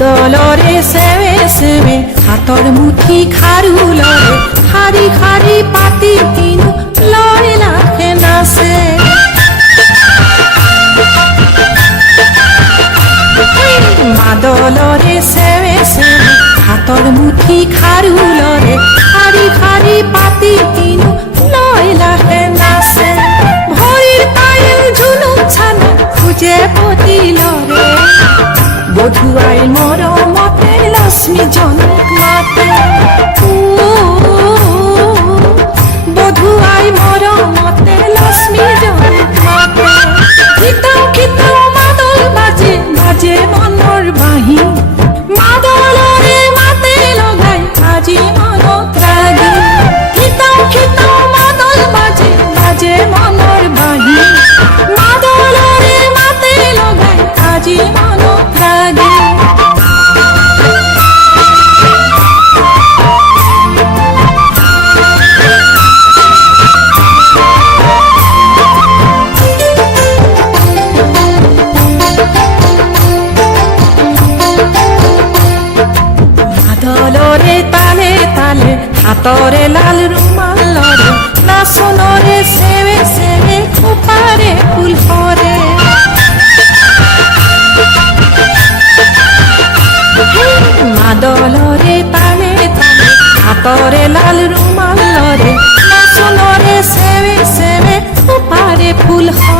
মাদলরে সেবে সেবে হাতর মুঠি খারুলরে খারি খারি পাতি তিনু লয় লাখে নাচে মাদলরে সেবে সেবে হাতর মুঠি খারুলরে খারি খারি পাতি তিনু লয় লাখে নাচে ভরির পায়েল ঝুনু ছানা খুঁজে পতিলরে বধুয়াই মরমতে লক্ষ্মী জনক মাতে বধুয়াই মরমতে লক্ষ্মী জনক মাতে খিতাও খিতাও মাদল বাজে বাজে মনৰ বাঁহী মাদলরে মাতে লগাই আজি মনত রাগি খিতাও খিতাও মাদল বাজে বাজে মনৰ বাঁহী মাদলরে মাতে লগাই আজি মনত রাগি মাদলরে তালে তালে হাতরে লাল রুমাল লরে নাচনরে সেবে সেবে খোপারে ফুল হরে মাদলরে তালে তালে হাতরে লাল রুমাল লরে নাচনরে সেবে সেবে খোপারে ফুল হরে